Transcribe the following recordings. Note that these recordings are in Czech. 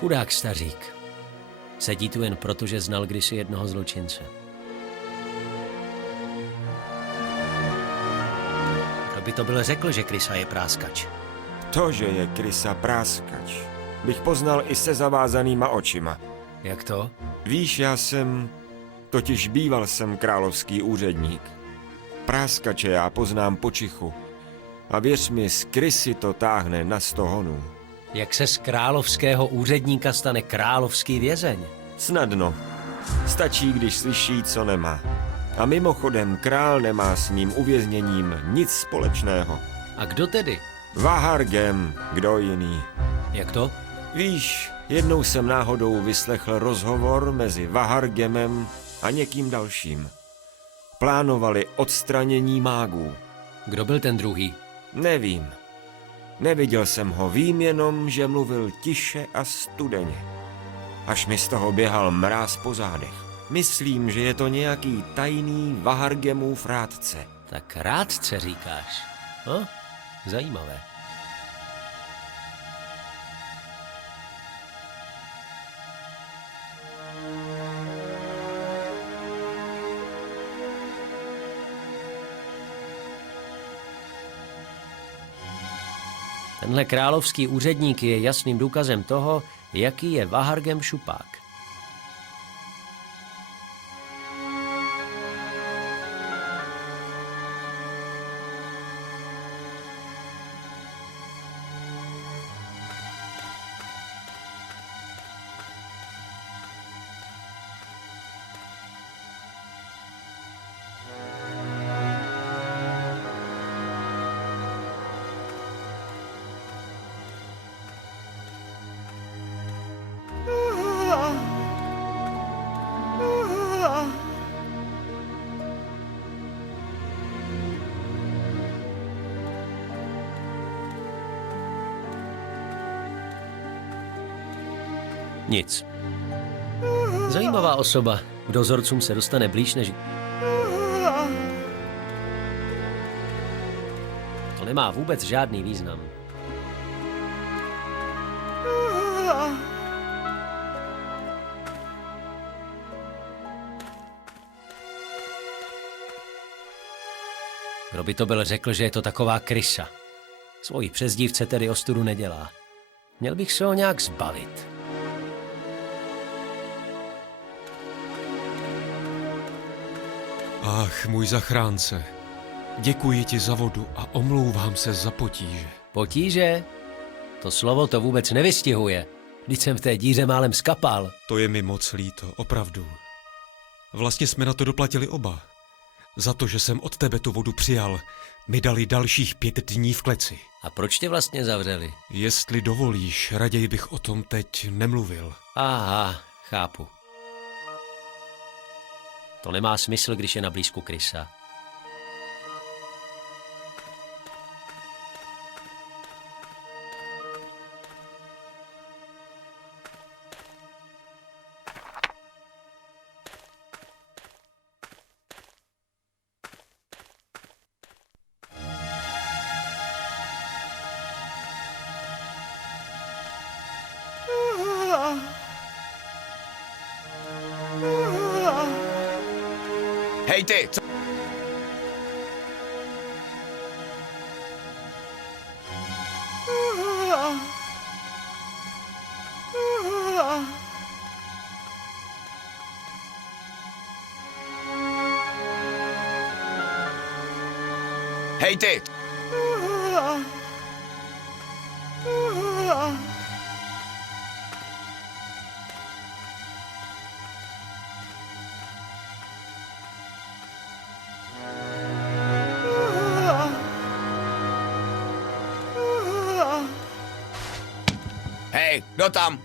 Chudák stařík. Sedí tu jen proto, že znal kdysi jednoho zločince. Kdo by to byl řekl, že Krysa je práskač? To, že je Krysa práskač, bych poznal i se zavázanýma očima. Jak to? Víš, totiž býval jsem královský úředník. Práskače já poznám po čichu. A věř mi, z Krysy to táhne na 100 honů. Jak se z královského úředníka stane královský vězeň? Snadno. Stačí, když slyší, co nemá. A mimochodem, král nemá s ním uvězněním nic společného. A kdo tedy? Vahargem, kdo jiný. Jak to? Víš, jednou jsem náhodou vyslechl rozhovor mezi Vahargemem a někým dalším. Plánovali odstranění mágů. Kdo byl ten druhý? Nevím. Neviděl jsem ho, vím jenom, že mluvil tiše a studeně. Až mi z toho běhal mráz po zádech. Myslím, že je to nějaký tajný Vahargemův rádce. Tak rádce říkáš. No, zajímavé. Tenhle královský úředník je jasným důkazem toho, jaký je Vahargem šupák. Nic. Zajímavá osoba. K dozorcům se dostane blíž než... To nemá vůbec žádný význam. Kdo by to byl řekl, že je to taková Krysa? Svojí přezdívce tedy ostudu nedělá. Měl bych se ho nějak zbavit. Ach, můj zachránce, děkuji ti za vodu a omlouvám se za potíže. Potíže? To slovo to vůbec nevystihuje. Vždyť jsem v té díře málem skapal. To je mi moc líto, opravdu. Vlastně jsme na to doplatili oba. Za to, že jsem od tebe tu vodu přijal, mi dali dalších 5 dní v kleci. A proč tě vlastně zavřeli? Jestli dovolíš, raději bych o tom teď nemluvil. Aha, chápu. To nemá smysl, když je na blízku Krysa. Hej ty, co? Hej ty! Hej, kdo tam?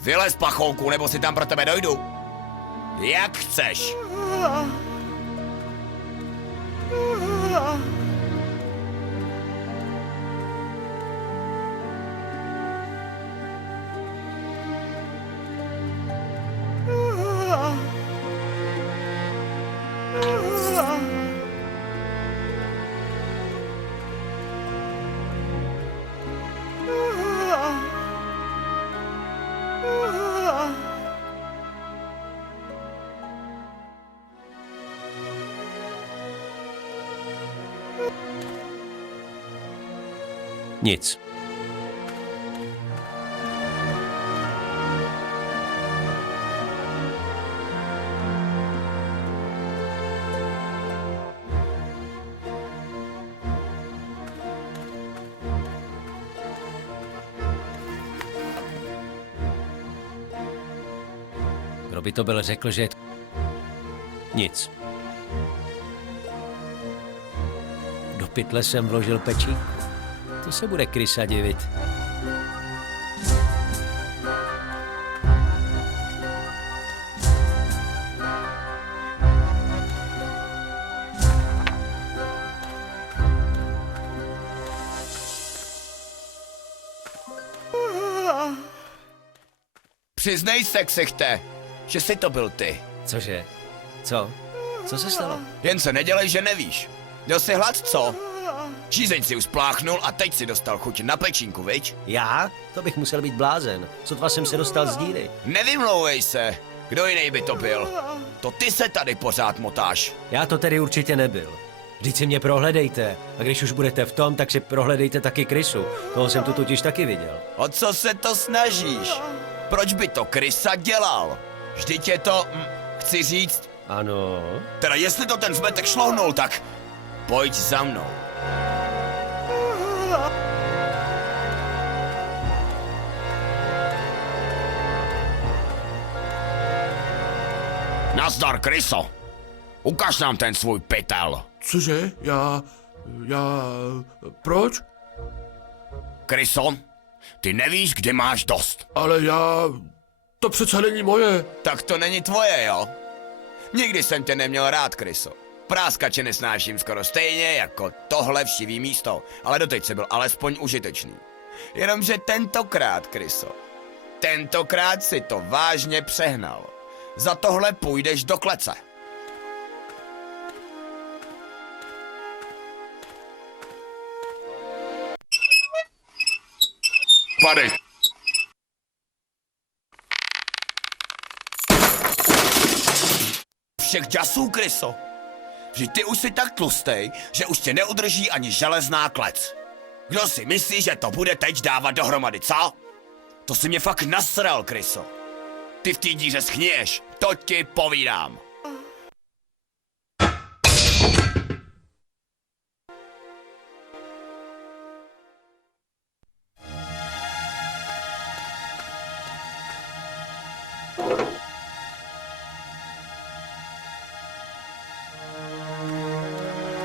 Vylez, pachouku, nebo si tam pro tebe dojdu. Jak chceš. Nic. Kdo by to byl řekl, že... Nic. Do pytle jsem vložil pečík. To se bude krysa divit. Přiznej se, ksichte, že jsi to byl ty. Cože? Co? Co se stalo? Jen se nedělej, že nevíš. Měl jsi hlad, co? Žízeň si uspláchnul a teď si dostal chuť na pečínku, viď? Já? To bych musel být blázen. Sotva jsem se dostal z díry. Nevymlouvej se. Kdo jiný by to byl? To ty se tady pořád motáš. Já to tedy určitě nebyl. Vždyť si mě prohledejte. A když už budete v tom, tak si prohledejte taky krysu. Toho jsem tu totiž taky viděl. O co se to snažíš? Proč by to krysa dělal? Vždyť je to, chci říct, Ano. teda jestli to ten zmetek šlohnul, tak pojď za mnou. Nazdar, kryso. Ukaž nám ten svůj pytel. Cože? Proč? Kryso, ty nevíš, kdy máš dost. Ale to přece není moje. Tak to není tvoje, jo? Nikdy jsem tě neměl rád, kryso. Práskače nesnáším skoro stejně jako tohle všivý místo, ale doteď jsi byl alespoň užitečný. Jenomže tentokrát, kryso, tentokrát si to vážně přehnal. Za tohle půjdeš do klece. Padej. Všech děsů, kryso. Vždyť ty už jsi tak tlustej, že už tě neudrží ani železná klec. Kdo si myslí, že to bude teď dávat dohromady, co? To si mě fakt nasral, kryso. Ty v té díře schněješ, to ti povídám.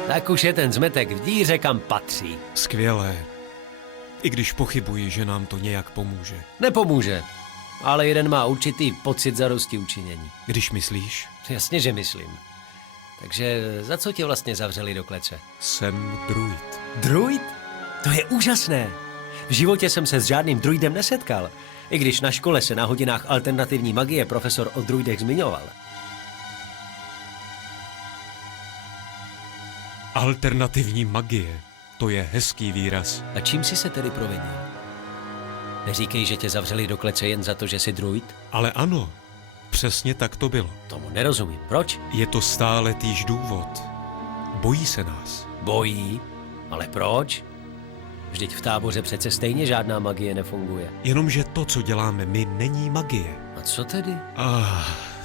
Tak už je ten zmetek v díře, kam patří. Skvělé. I když pochybuji, že nám to nějak pomůže. Nepomůže. Ale jeden má určitý pocit zadosti učinění. Když myslíš, Jasně, že myslím. Takže za co tě vlastně zavřeli do klece? jsem druid. Druid? To je úžasné. V životě jsem se s žádným druidem nesetkal. I když na škole se na hodinách alternativní magie profesor o druidech zmiňoval. Alternativní magie. To je hezký výraz. A čím jsi se tedy provinil? Neříkej, že tě zavřeli do klece jen za to, že jsi druid? Ale ano, přesně tak to bylo. Tomu nerozumím. Proč? Je to stále týž důvod. Bojí se nás. Bojí? Ale proč? Vždyť v táboře přece stejně žádná magie nefunguje. Jenomže to, co děláme my, není magie. A co tedy?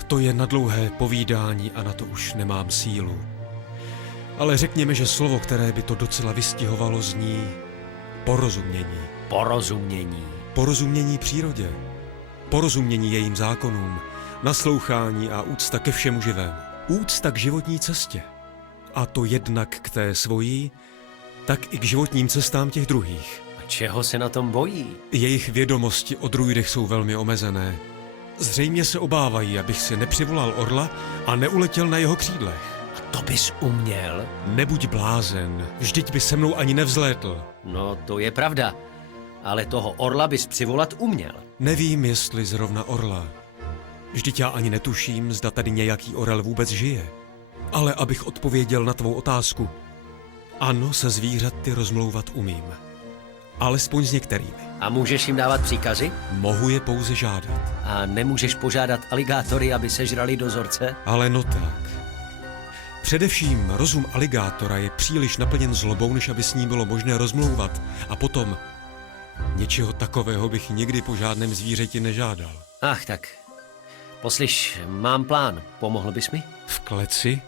To je na dlouhé povídání a na to už nemám sílu. Ale řekněme, že slovo, které by to docela vystihovalo, zní porozumění. Porozumění. Porozumění přírodě. Porozumění jejím zákonům. Naslouchání a úcta ke všemu živému. Úcta k životní cestě. A to jednak k té svojí, tak i k životním cestám těch druhých. A čeho se na tom bojí? Jejich vědomosti o druidech jsou velmi omezené. Zřejmě se obávají, abych si nepřivolal orla a neuletěl na jeho křídlech. A to bys uměl? Nebuď blázen, vždyť by se mnou ani nevzlétl. No, to je pravda. Ale toho orla bys přivolat uměl. Nevím, jestli zrovna orla. Vždyť já ani netuším, zda tady nějaký orel vůbec žije. Ale abych odpověděl na tvou otázku. Ano, se zvířaty rozmlouvat umím. Alespoň s některými. A můžeš jim dávat příkazy? Mohu je pouze žádat. A nemůžeš požádat aligátory, aby sežrali dozorce? Ale no tak. Především rozum aligátora je příliš naplněn zlobou, než aby s ním bylo možné rozmlouvat. A potom, něčeho takového bych nikdy po žádném zvířeti nežádal. Ach tak, poslyš, mám plán. Pomohl bys mi? V kleci?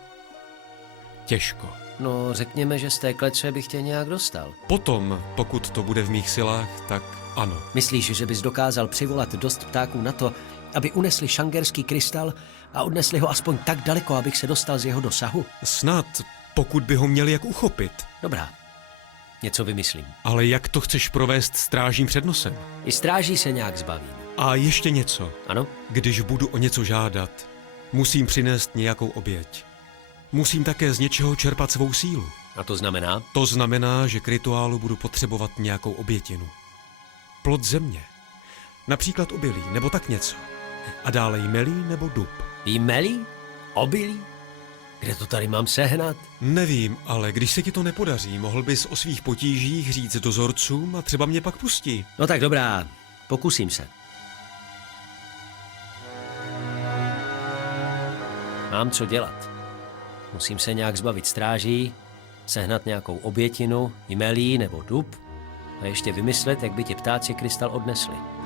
Těžko. No, řekněme, že z té klece bych tě nějak dostal. Potom, pokud to bude v mých silách, tak ano. Myslíš, že bys dokázal přivolat dost ptáků na to, aby unesli šangerský krystal a odnesli ho aspoň tak daleko, abych se dostal z jeho dosahu? Snad, pokud by ho měli jak uchopit. Dobrá, něco vymyslím. Ale jak to chceš provést strážím před nosem? I stráží se nějak zbavím. A ještě něco. Ano? Když budu o něco žádat, musím přinést nějakou oběť. Musím také z něčeho čerpat svou sílu. A to znamená? To znamená, že k rituálu budu potřebovat nějakou obětinu. Plod země. Například obilí, nebo tak něco. A dále jmelí nebo dub. Jmelí? Obilí? Kde to tady mám sehnat? Nevím, ale když se ti to nepodaří, mohl bys o svých potížích říct dozorcům a třeba mě pak pustí. No tak dobrá, pokusím se. Mám co dělat. Musím se nějak zbavit stráží, sehnat nějakou obětinu, jmelí nebo dub a ještě vymyslet, jak by ti ptáci krystal odnesli.